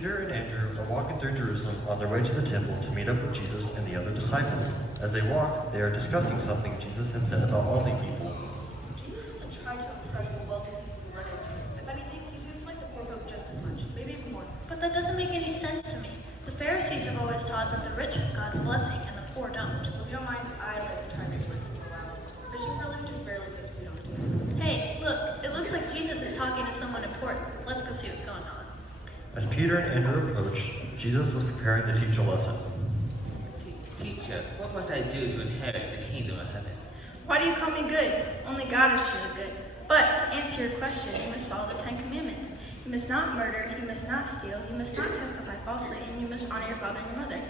Peter and Andrew are walking through Jerusalem on their way to the temple to meet up with Jesus and the other disciples. As they walk, they are discussing something Jesus had said about wealthy people. Jesus doesn't try to impress the wealthy people right away. If anything, he seems like the poor folk just as much, maybe even more. But that doesn't make any sense to me. The Pharisees have always taught that the rich have God's blessing and the poor don't. If you don't mind, I like to try to make people out. Christian religion just barely fits we don't do. Hey, look, it looks like Jesus is talking to someone important. Let's go see what's going on. As Peter and Andrew approach, Jesus was preparing to teach a lesson. Teacher, what must I do to inherit the kingdom of heaven? Why do you call me good? Only God is truly good. But to answer your question, you must follow the 10 Commandments. You must not murder, you must not steal, you must not testify falsely, and you must honor your father and your mother.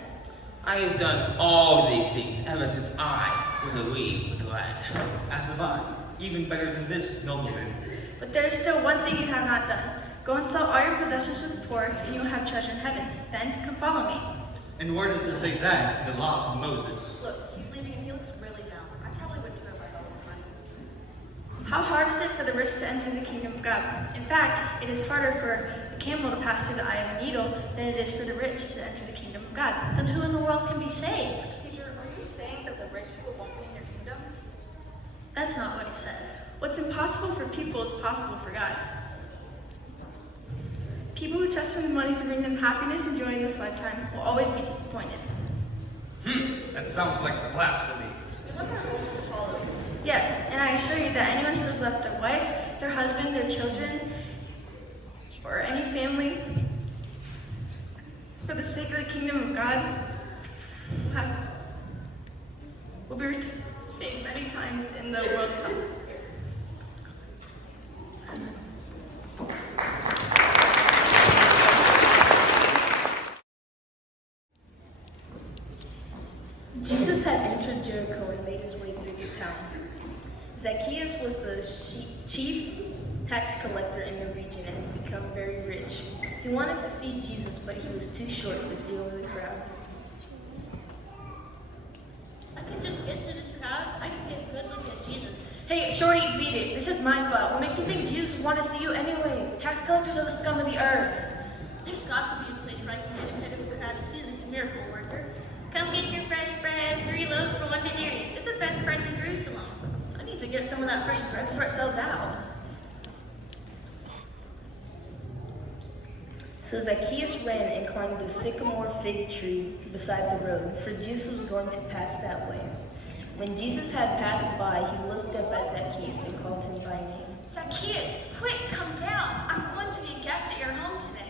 I have done all these things ever since I was a weed with the lad. As have I. Even better than this, nobleman. But there is still one thing you have not done. Go and sell all your possessions to the poor, and you will have treasure in heaven. Then come follow me. And where does it say that in the laws of Moses? Look, he's leaving and he looks really down. I probably wouldn't have if I felt this time. How hard is it for the rich to enter the kingdom of God? In fact, it is harder for a camel to pass through the eye of a needle than it is for the rich to enter the kingdom of God. Then who in the world can be saved? Teacher, are you saying that the rich people won't be in their kingdom? That's not what he said. What's impossible for people is possible for God. People who trust in money to bring them happiness and joy in this lifetime will always be disappointed. That sounds like blasphemy. Yes, and I assure you that anyone who has left their wife, their husband, their children, or any family for the sake of the kingdom of God will be repaid many times in the world to come. Jesus had entered Jericho and made his way through the town. Zacchaeus was the chief tax collector in the region and had become very rich. He wanted to see Jesus, but he was too short to see over the crowd. I can just get to this crowd. I can get a good look at Jesus. Hey, Shorty, beat it. This is my spot. What makes you think Jesus would want to see you anyways? Tax collectors are the scum of the earth. There's got to be a place where I can get ahead of the crowd to see this miracle worker. Come get your fresh bread, 3 loaves for 1 denarius. It's the best price in Jerusalem. I need to get some of that fresh bread before it sells out. So Zacchaeus ran and climbed a sycamore fig tree beside the road, for Jesus was going to pass that way. When Jesus had passed by, he looked up at Zacchaeus and called him by name. Zacchaeus, quick, come down. I'm going to be a guest at your home today.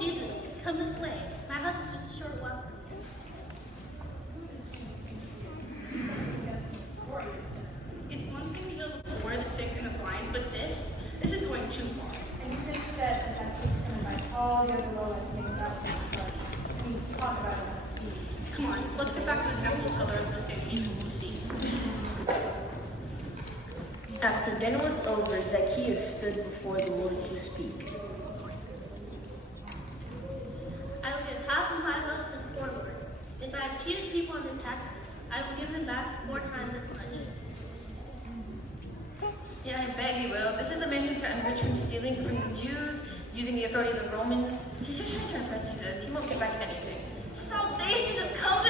Jesus, come this way. My house is just a short walk. It's one thing to go before the sick and the blind, but this is going too far. And you think that Zacchaeus is going to buy all your little things out of the church. We talk about it. Come on, let's get back to the temple and tell the rest of the Sanhedrin what we see. After dinner was over, Zacchaeus stood before the Lord to speak. I will give half of my wealth to the poor, Lord. If I have cheated people on their taxes, I will give them back 4 times as much. Yeah, I bet he will. This is a man who's gotten rich from stealing from the Jews, using the authority of the Romans. He's just trying to impress Jesus. He won't get back anything. Salvation has come